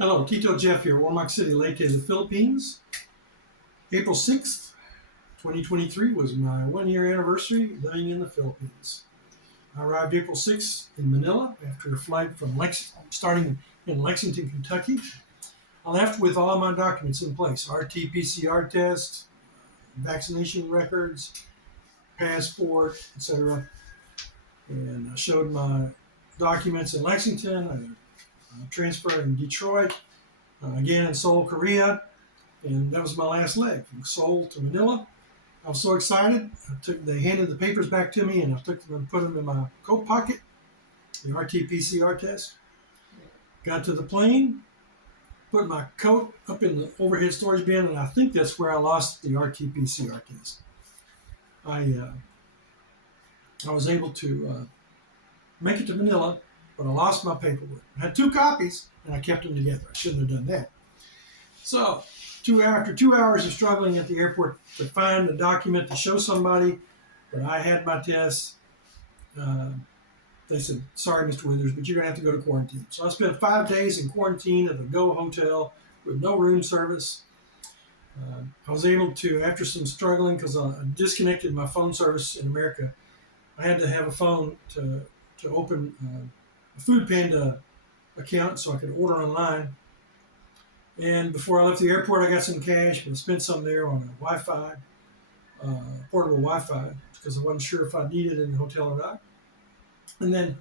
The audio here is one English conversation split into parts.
Hello, Tito Jeff here, Ormoc City, Leyte, the Philippines. April 6th, 2023 was my 1-year anniversary living in the Philippines. I arrived April 6th in Manila after a flight from starting in Lexington, Kentucky. I left with all my documents in place, RT-PCR test, vaccination records, passport, etc. And I showed my documents in Lexington. I transferred in Detroit, again in Seoul, Korea, and that was my last leg from Seoul to Manila. I was so excited. They handed the papers back to me, and I took them and put them in my coat pocket, the RT-PCR test. Got to the plane, put my coat up in the overhead storage bin, and I think that's where I lost the RT-PCR test. I was able to make it to Manila, but I lost my paperwork. I had 2 copies, and I kept them together. I shouldn't have done that. So, after 2 hours of struggling at the airport to find the document to show somebody that I had my test, they said, "Sorry, Mr. Withers, but you're going to have to go to quarantine." So I spent 5 days in quarantine at the Go Hotel with no room service. I was able to, after some struggling, because I disconnected my phone service in America, I had to have a phone to open a Food Panda account so I could order online. And before I left the airport, I got some cash, but I spent some there on a Wi-Fi, portable Wi-Fi, because I wasn't sure if I needed it in the hotel or not. And then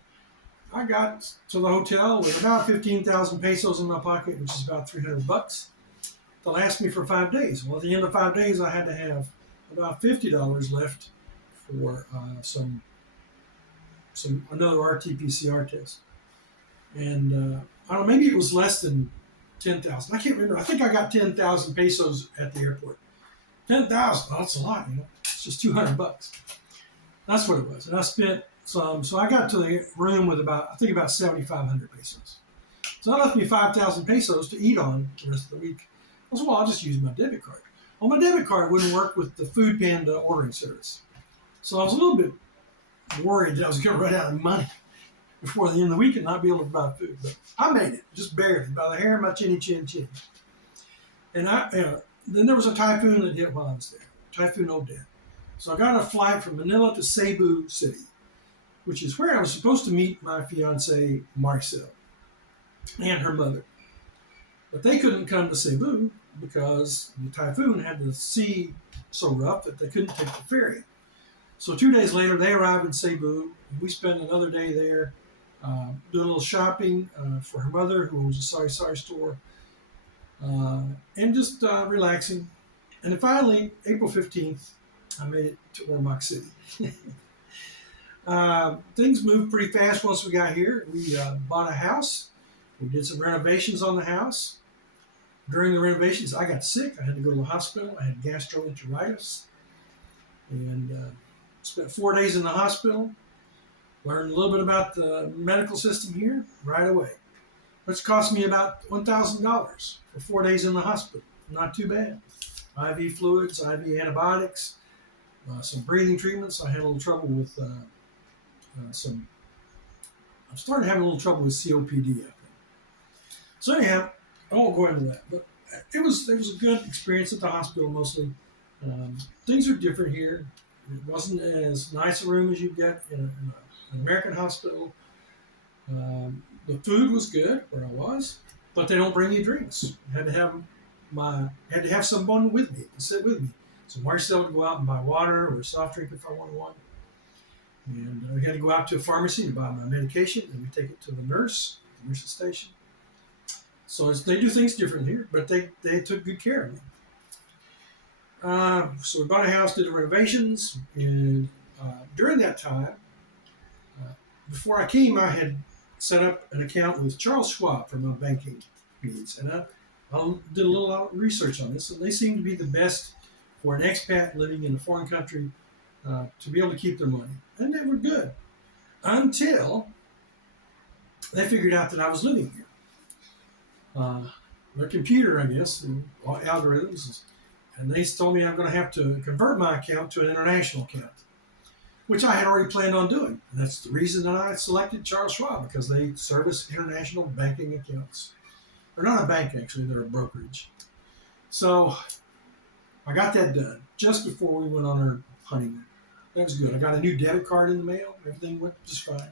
I got to the hotel with about 15,000 pesos in my pocket, which is about $300. They'll last me for 5 days. Well, at the end of 5 days, I had to have about $50 left for another RT-PCR test. And I don't know, maybe it was less than 10,000. I can't remember. I think I got 10,000 pesos at the airport. 10,000, that's a lot, It's just $200. That's what it was. And I spent some, so I got to the room with about 7,500 pesos. So that left me 5,000 pesos to eat on the rest of the week. I was, well, I'll just use my debit card. Well, my debit card wouldn't work with the Food Panda ordering service. So I was a little bit worried that I was going to run out of money before the end of the week and not be able to buy food. But I made it, just barely, by the hair of my chinny chin chin. And then there was a typhoon that hit while I was there, Typhoon Odette. So I got a flight from Manila to Cebu City, which is where I was supposed to meet my fiancée, Marcel, and her mother. But they couldn't come to Cebu because the typhoon had the sea so rough that they couldn't take the ferry. So 2 days later, they arrived in Cebu, and we spent another day there, doing a little shopping for her mother, who owns a sari-sari store, and just relaxing. And then finally, April 15th, I made it to Ormoc City. Things moved pretty fast once we got here. We bought a house. We did some renovations on the house. During the renovations, I got sick. I had to go to the hospital. I had gastroenteritis. And spent 4 days in the hospital. Learned a little bit about the medical system here right away. Which cost me about $1,000 for 4 days in the hospital. Not too bad. IV fluids, IV antibiotics, some breathing treatments. I had a little trouble with I started having a little trouble with COPD, I think. So anyhow, I won't go into that, but it was a good experience at the hospital mostly. Things are different here. It wasn't as nice a room as you get in an American hospital. The food was good where I was, but they don't bring you drinks. I had to have someone with me to sit with me. So Marcel would go out and buy water or a soft drink if I wanted one. And we had to go out to a pharmacy to buy my medication, and we take it to the nurse's station. So they do things different here, but they took good care of me. So we bought a house, did the renovations, and during that time, before I came, I had set up an account with Charles Schwab for my banking needs, and I did a little research on this, and they seem to be the best for an expat living in a foreign country to be able to keep their money, and they were good until they figured out that I was living here. Their computer, I guess, and algorithms. And they told me I'm going to have to convert my account to an international account, which I had already planned on doing. And that's the reason that I selected Charles Schwab, because they service international banking accounts. They're not a bank, actually. They're a brokerage. So I got that done just before we went on our honeymoon. That was good. I got a new debit card in the mail. Everything went just fine.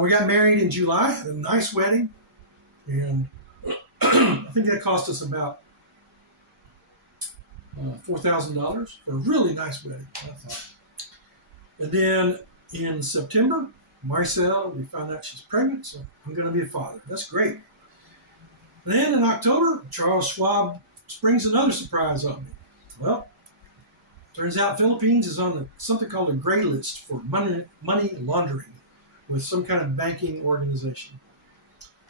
We got married in July. A nice wedding. And I think that cost us about $4,000 for a really nice wedding, I thought. And then in September, Marcel, we found out she's pregnant, so I'm going to be a father. That's great. Then in October, Charles Schwab springs another surprise on me. Well, turns out Philippines is on something called a gray list for money laundering with some kind of banking organization.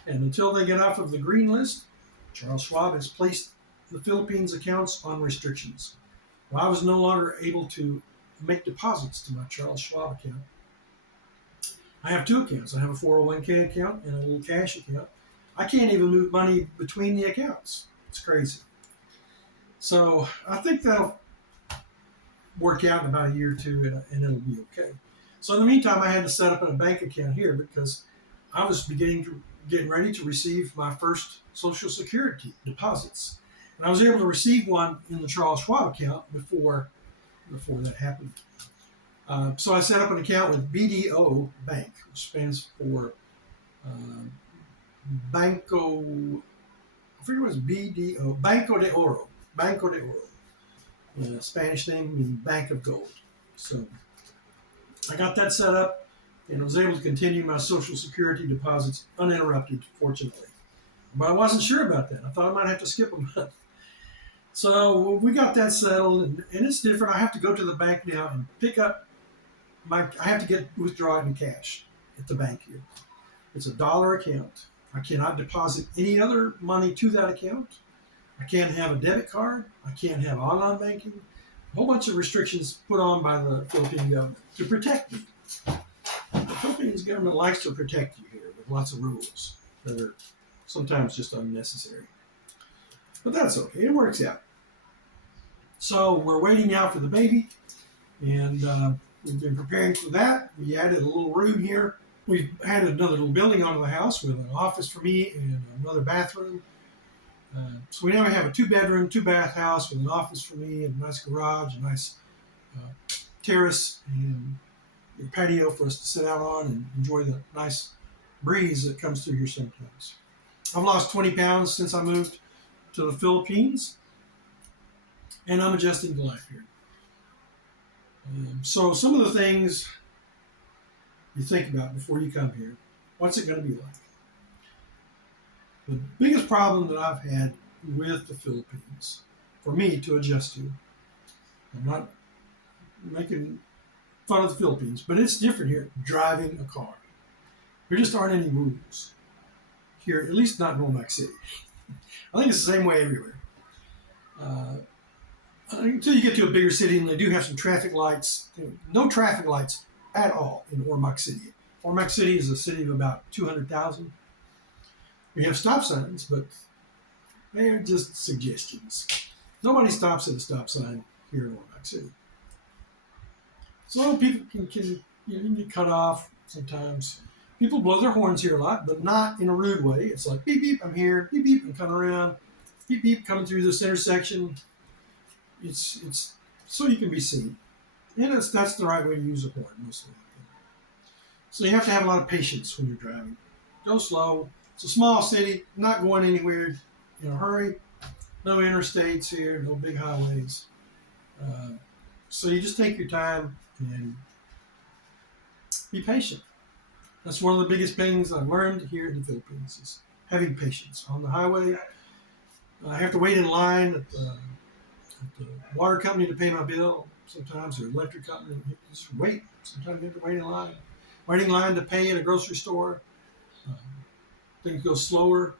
And until they get off of the green list, Charles Schwab has placed the Philippines accounts on restrictions. Well, I was no longer able to make deposits to my Charles Schwab account. I have two accounts. I have a 401k account and a little cash account. I can't even move money between the accounts. It's crazy. So I think that'll work out in about a year or two, and it'll be okay. So in the meantime, I had to set up a bank account here because I was getting ready to receive my first Social Security deposits. And I was able to receive one in the Charles Schwab account before that happened. So I set up an account with BDO Bank, which stands for Banco, I forget what it was, BDO, Banco de Oro. Banco de Oro. Spanish name meaning Bank of Gold. So I got that set up and I was able to continue my Social Security deposits uninterrupted, fortunately. But I wasn't sure about that. I thought I might have to skip a month. So we got that settled, and it's different. I have to go to the bank now and pick up I have to withdraw it in cash at the bank here. It's $1 account. I cannot deposit any other money to that account. I can't have a debit card. I can't have online banking. A whole bunch of restrictions put on by the Philippine government to protect me. The Philippines government likes to protect you here with lots of rules that are sometimes just unnecessary. But that's okay. It works out. So we're waiting now for the baby, and we've been preparing for that. We added a little room here. We've added another little building onto the house with an office for me and another bathroom. So we now have a 2-bedroom, 2-bath house with an office for me and a nice garage, a nice terrace, and a patio for us to sit out on and enjoy the nice breeze that comes through here sometimes. I've lost 20 pounds since I moved to the Philippines, and I'm adjusting to life here. So some of the things you think about before you come here, what's it going to be like? The biggest problem that I've had with the Philippines, for me to adjust to, I'm not making fun of the Philippines, but it's different here, driving a car. There just aren't any rules here, at least not in Womack City. I think it's the same way everywhere. Until you get to a bigger city, and they do have some traffic lights. No traffic lights at all in Ormoc City. Ormoc City is a city of about 200,000. We have stop signs, but they're just suggestions. Nobody stops at a stop sign here in Ormoc City. So people can get cut off sometimes. People blow their horns here a lot, but not in a rude way. It's like, beep, beep, I'm here. Beep, beep, I'm coming around. Beep, beep, coming through this intersection. It's so you can be seen. And that's the right way to use a horn, most of the time. So you have to have a lot of patience when you're driving. Go slow. It's a small city, not going anywhere in a hurry. No interstates here, no big highways. So you just take your time and be patient. That's one of the biggest things I've learned here in the Philippines is having patience. On the highway, I have to wait in line at the water company to pay my bill sometimes, or electric company. Just wait. Sometimes you have to wait in line. Waiting in line to pay at a grocery store. Things go slower.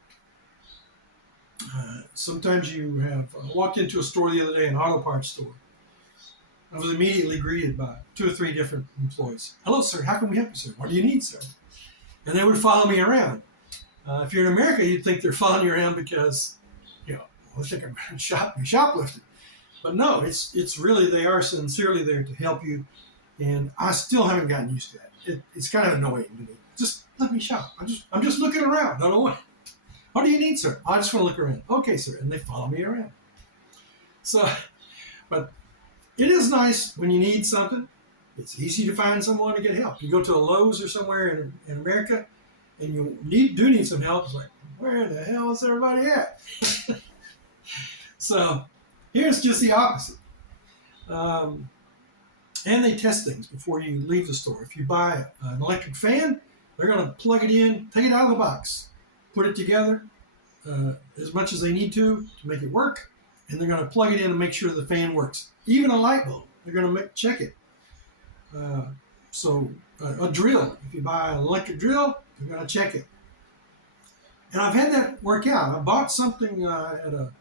Sometimes you have walked into a store the other day, an auto parts store. I was immediately greeted by 2 or 3 different employees. Hello, sir. How can we help you, sir? What do you need, sir? And they would follow me around. If you're in America, you'd think they're following you around because, they think I'm shoplifting. But no, it's really, they are sincerely there to help you. And I still haven't gotten used to that. It's kind of annoying to me. Just let me shop. I'm just looking around. I don't want. What do you need, sir? I just want to look around. Okay, sir. And they follow me around. So, but it is nice when you need something. It's easy to find someone to get help. You go to a Lowe's or somewhere in America and you do need some help. It's like, where the hell is everybody at? So here's just the opposite. And they test things before you leave the store. If you buy an electric fan, they're going to plug it in, take it out of the box, put it together as much as they need to make it work, and they're going to plug it in and make sure the fan works. Even a light bulb, they're going to check it. A drill, if you buy an electric drill, they're going to check it. And I've had that work out. I bought something at a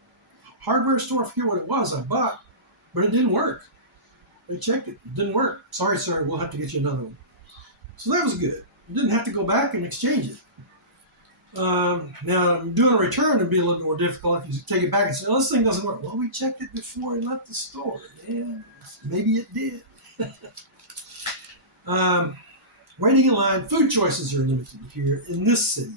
hardware store. I forget what it was I bought, but it didn't work. They checked it. It didn't work. Sorry, sir. We'll have to get you another one. So that was good. You didn't have to go back and exchange it. Now, doing a return would be a little more difficult if you take it back and say, oh, this thing doesn't work. Well, we checked it before it left the store. Yeah, maybe it did. Waiting in line, food choices are limited here in this city.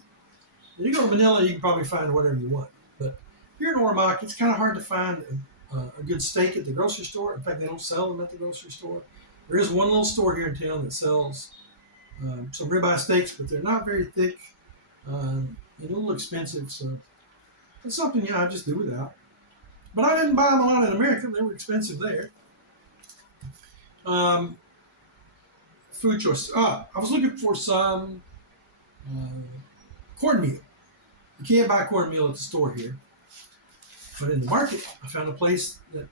When you go to Manila, you can probably find whatever you want. But here in Ormoc, it's kind of hard to find a good steak at the grocery store. In fact, they don't sell them at the grocery store. There is one little store here in town that sells some ribeye steaks, but they're not very thick and a little expensive. So it's something, I just do without. But I didn't buy them a lot in America. They were expensive there. Food choices. I was looking for some cornmeal. You can't buy cornmeal at the store here. But in the market, I found a place that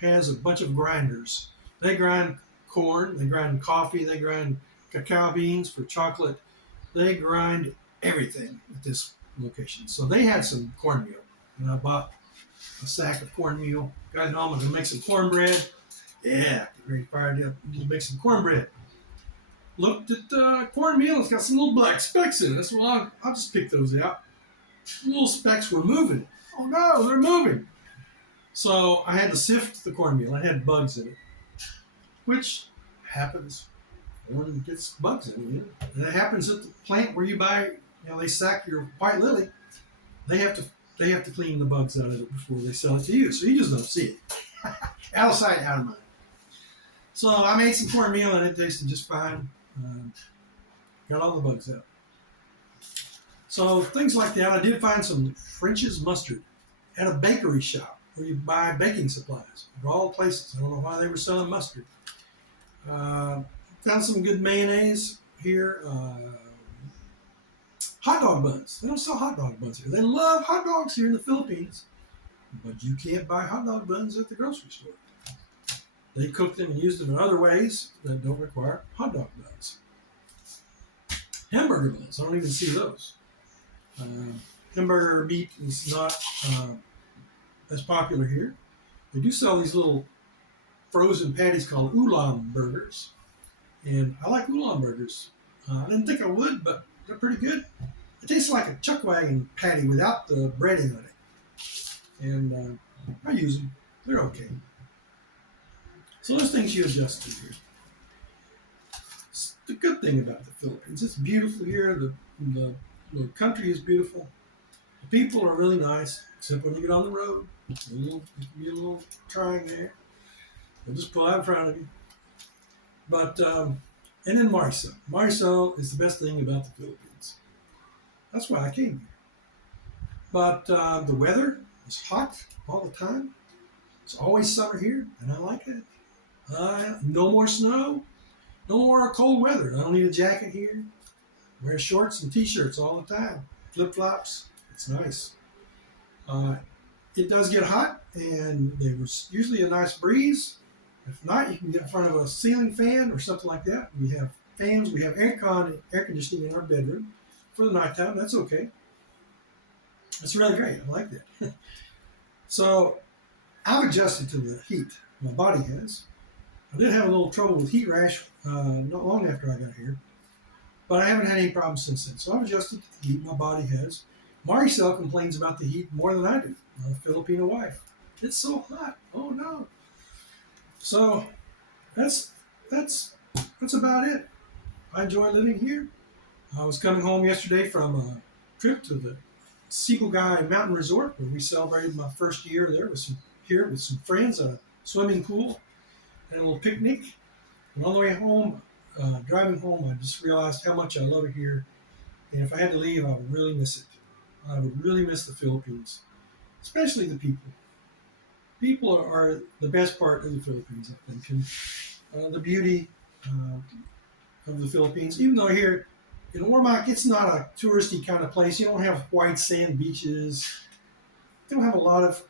has a bunch of grinders. They grind corn, they grind coffee, they grind cacao beans for chocolate. They grind everything at this location. So they had some cornmeal. And I bought a sack of cornmeal. Got it home. I'm going to make some cornbread. Yeah, get ready to fire it up. Just make some cornbread. Looked at the cornmeal. It's got some little black specks in it. So I'll just pick those out. The little specks were moving. Oh no, they're moving. So I had to sift the cornmeal. I had bugs in it, which happens. Corn gets bugs in it. And it happens at the plant where you buy. They sack your white lily. They have to clean the bugs out of it before they sell it to you. So you just don't see it. Out of sight, out of mind. So I made some cornmeal and it tasted just fine. Got all the bugs out. So things like that. I did find some French's mustard at a bakery shop where you buy baking supplies of all places. I don't know why they were selling mustard. Found some good mayonnaise here. Hot dog buns. They don't sell hot dog buns here. They love hot dogs here in the Philippines, but you can't buy hot dog buns at the grocery store. They cook them and use them in other ways that don't require hot dog buns. Hamburger buns. I don't even see those. Hamburger meat is not as popular here. They do sell these little frozen patties called Ulam burgers. And I like Ulam burgers. I didn't think I would, but they're pretty good. It tastes like a chuck wagon patty without the breading on it. And I use them. They're okay. So those things you adjust to here. It's the good thing about the Philippines. It's beautiful here. The country is beautiful. The people are really nice, except when you get on the road. You can get a little trying there. They'll just pull out in front of you. But, and then Maricel. Maricel is the best thing about the Philippines. That's why I came here. But the weather is hot all the time. It's always summer here, and I like it. No more snow. No more cold weather. I don't need a jacket here. Wear shorts and t-shirts all the time. Flip-flops. It's nice. It does get hot, and there's usually a nice breeze. If not, you can get in front of a ceiling fan or something like that. We have fans. We have air conditioning in our bedroom for the nighttime. That's okay. That's really great. I like that. So I've adjusted to the heat. My body has. I did have a little trouble with heat rash not long after I got here, but I haven't had any problems since then. So I've adjusted to the heat. My body has. Maricel complains about the heat more than I do. My Filipino wife. It's so hot. Oh no. So that's about it. I enjoy living here. I was coming home yesterday from a trip to the Sibugay Mountain Resort, where we celebrated my first year there with some friends, a swimming pool, and a little picnic. And on the way home, driving home, I just realized how much I love it here. And if I had to leave, I would really miss it. I would really miss the Philippines, especially the people. People are the best part of the Philippines, I think, and the beauty of the Philippines. Even though here in Ormoc, it's not a touristy kind of place. You don't have white sand beaches. You don't have a lot of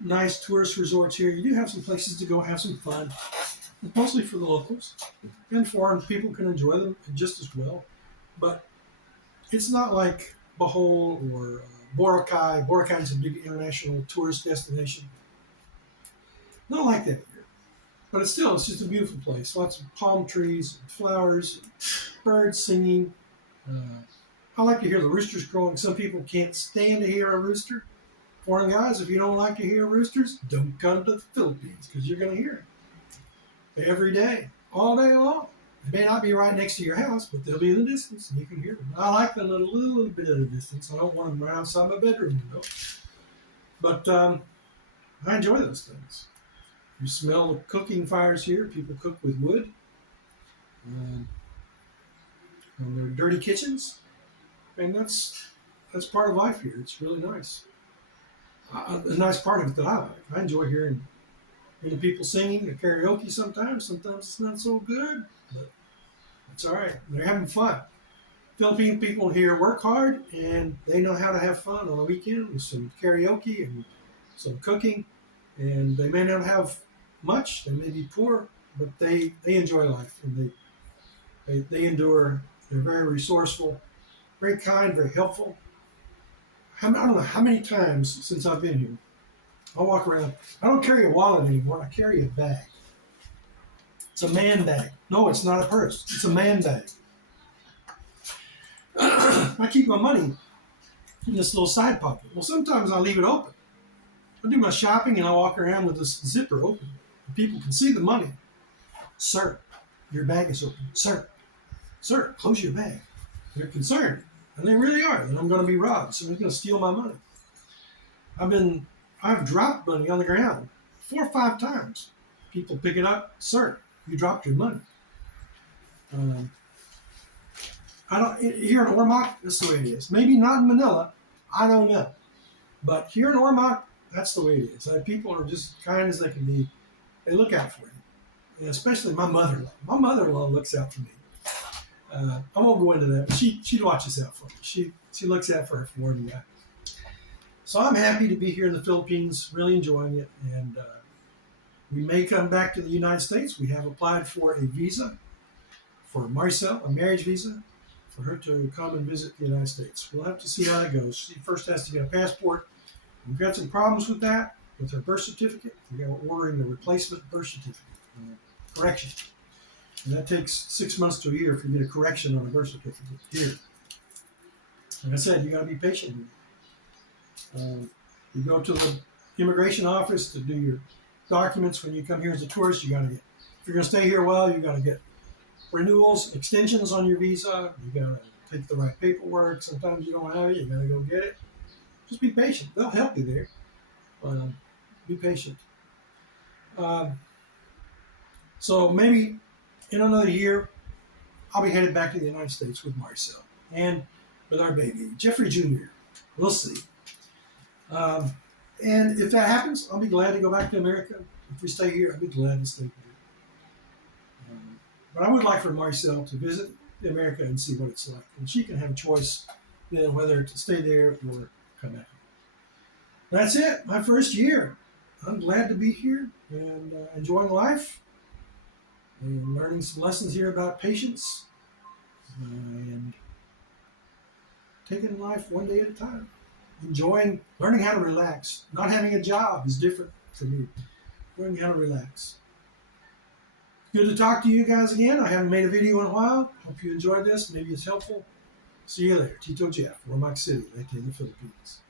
nice tourist resorts here. You do have some places to go have some fun, mostly for the locals, and foreign people can enjoy them just as well. But it's not like Bohol or Boracay. Boracay is a big international tourist destination. Not like that here. But it's just a beautiful place. Lots of palm trees, flowers, birds singing. I like to hear the roosters crowing. Some people can't stand to hear a rooster. Foreign guys, if you don't like to hear roosters, don't come to the Philippines because you're going to hear it every day, all day long. They may not be right next to your house, but they'll be in the distance and you can hear them. I like them at a little bit of a distance. I don't want them right outside my bedroom window. But I enjoy those things. You smell the cooking fires here. People cook with wood. And their dirty kitchens. And that's part of life here. It's really nice. A nice part of it that I like. I enjoy hearing the people singing, the karaoke sometimes. Sometimes it's not so good, but it's all right. They're having fun. Philippine people here work hard, and they know how to have fun on the weekend with some karaoke and some cooking. And they may not have much. They may be poor, but they enjoy life, and they endure. They're very resourceful, very kind, very helpful. I don't know how many times since I've been here, I walk around. I don't carry a wallet anymore. I carry a bag. It's a man bag. No, it's not a purse. It's a man bag. I keep my money in this little side pocket. Well, sometimes I leave it open. I do my shopping and I walk around with this zipper open. People can see the money. Sir, your bag is open. Sir, close your bag. They're concerned, and they really are, that I'm going to be robbed. Someone's going to steal my money. I've dropped money on the ground 4 or 5 times. People pick it up. Sir, you dropped your money. Here in Ormoc, that's the way it is. Maybe not in Manila. I don't know. But here in Ormoc, that's the way it is. People are just kind as they can be. They look out for you. And especially my mother-in-law. My mother-in-law looks out for me. I won't go into that, but she watches out for me. She looks out for her foreign guy. So I'm happy to be here in the Philippines, really enjoying it. And we may come back to the United States. We have applied for a visa for Maricel, a marriage visa, for her to come and visit the United States. We'll have to see how that goes. She first has to get a passport. We've got some problems with that, with her birth certificate. We're ordering a replacement birth certificate, correction. And that takes 6 months to a year if you get a correction on a birth certificate here. Like I said, you got to be patient with it. You go to the immigration office to do your documents when you come here as a tourist. If you're going to stay here a while, you got to get renewals, extensions on your visa. You got to take the right paperwork. Sometimes you don't have it. You got to go get it. Just be patient. They'll help you there. Be patient. So maybe in another year, I'll be headed back to the United States with Maricel and with our baby, Jeffrey Jr. We'll see. And if that happens, I'll be glad to go back to America. If we stay here, I'll be glad to stay here. But I would like for Maricel to visit America and see what it's like. And she can have a choice then whether to stay there or come back. That's it, my first year. I'm glad to be here and enjoying life and learning some lessons here about patience and taking life one day at a time. Learning how to relax. Not having a job is different for me. Learning how to relax. Good to talk to you guys again. I haven't made a video in a while. Hope you enjoyed this. Maybe it's helpful. See you later. Tito Jeff, Ormoc City, Leyte in the Philippines.